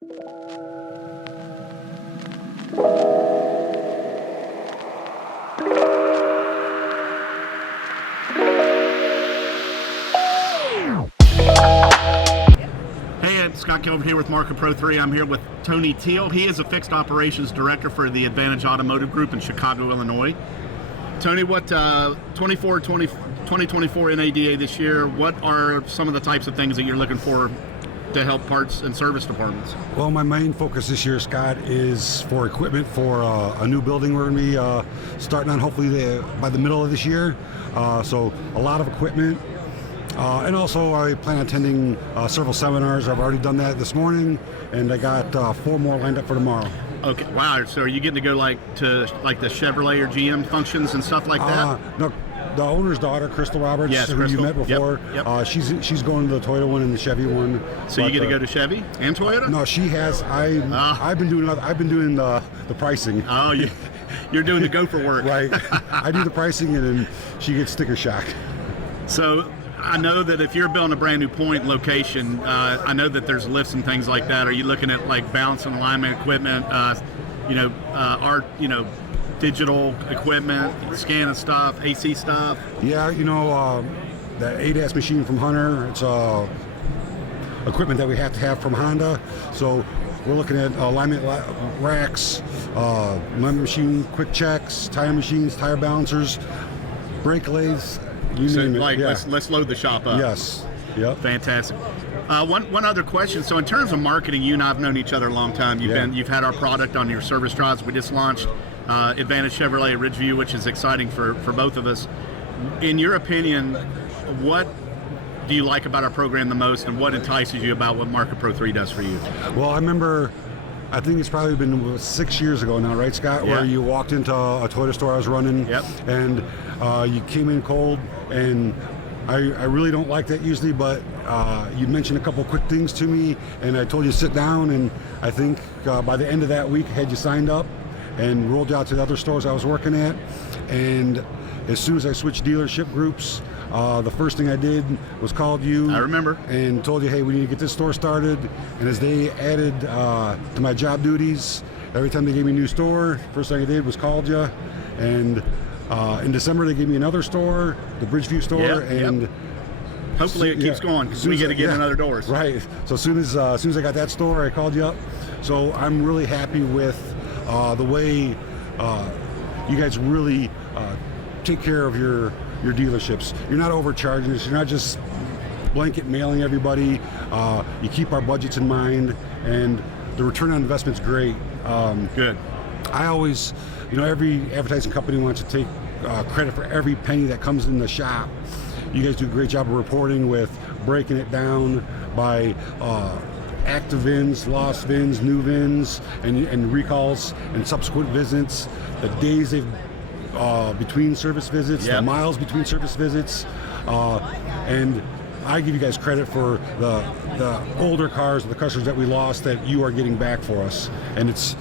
Scott Kelford here with MarketPro3. I'm here with Tony Thiel. He is a fixed operations director for the Advantage Automotive Group in Chicago, Illinois. Tony, what 2024 NADA this year, what are some of the types of things that you're looking for to help parts and service departments? Well, my main focus this year, Scott, is for equipment for a new building we're going to be starting on hopefully by the middle of this year. So a lot of equipment. And also I plan on attending several seminars. I've already done that this morning, and I got 4 more lined up for tomorrow. Okay, wow. So are you getting to go to the Chevrolet or GM functions and stuff like that? No, the owner's daughter, Crystal Roberts, yes, who Crystal. you met before, Yep. She's going to the Toyota one and the Chevy one. So you get to go to Chevy and Toyota? No, she has. I've been doing the pricing. Oh, you're doing the gopher work. Right. I do the pricing, and then she gets sticker shock. So I know that if you're building a brand new point location, I know that there's lifts and things like that. Are you looking at like balance and alignment equipment, digital equipment, scanning stuff, AC stuff? Yeah, that ADAS machine from Hunter, it's equipment that we have to have from Honda. So we're looking at alignment racks, alignment machine, quick checks, tire machines, tire balancers, brake lathes. Let's load the shop up. Yes. Yep. Fantastic. One other question. So in terms of marketing, you and I have known each other a long time. You've had our product on your service drives. We just launched Advantage Chevrolet Ridgeview, which is exciting for both of us. In your opinion, what do you like about our program the most, and what entices you about what MarketPro3 does for you? Well, I remember, I think it's probably been 6 years ago now, right, Scott? Yeah. Where you walked into a Toyota store I was running, Yep. and you came in cold, and I really don't like that usually, but you mentioned a couple quick things to me, and I told you to sit down, and I think by the end of that week, I had you signed up and rolled out to the other stores I was working at. And as soon as I switched dealership groups, the first thing I did was called you. I remember. And told you, hey, we need to get this store started. And as they added to my job duties, every time they gave me a new store, first thing I did was called you. And in December, they gave me another store, the Bridgeview store. Yep. Hopefully it keeps going, because we get to get in other doors. Right. So as soon as I got that store, I called you up. So I'm really happy with the way you guys really take care of your dealerships. You're not overcharging us. You're not just blanket mailing everybody. You keep our budgets in mind, and the return on investment's great. Good. I always, every advertising company wants to take credit for every penny that comes in the shop. You guys do a great job of reporting with breaking it down by active VINs, lost VINs, new VINs, and recalls and subsequent visits, the days they've between service visits, Yep. the miles between service visits, and I give you guys credit for the older cars, the customers that we lost, that you are getting back for us, and it's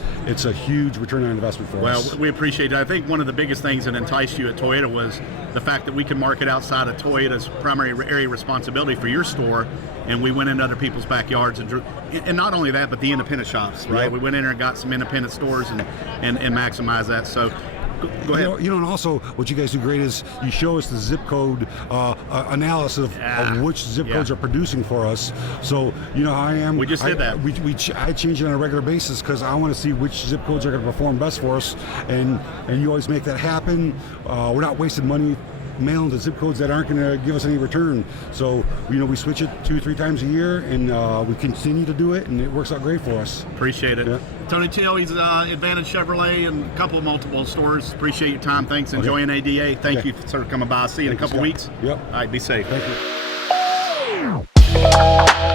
a huge return on investment for us. Well, we appreciate it. I think one of the biggest things that enticed you at Toyota was the fact that we can market outside of Toyota's primary area responsibility for your store, and we went into other people's backyards and not only that, but the independent shops, right? Yep. We went in there and got some independent stores and maximized that. So go ahead. And also what you guys do great is you show us the zip code analysis of which zip codes are producing for us. So you know how I am. We just did that. I change it on a regular basis because I want to see which zip codes are going to perform best for us, and you always make that happen. We're not wasting money mailing to zip codes that aren't going to give us any return. So we switch it 2-3 times a year, and we continue to do it, and it works out great for us. Appreciate it. Yeah. Tony Thiel, he's Advantage Chevrolet and a couple of multiple stores. Appreciate your time. Thanks. Enjoying ADA. Thank you for coming by. See you in a couple weeks. Yep. All right, be safe. Thank you.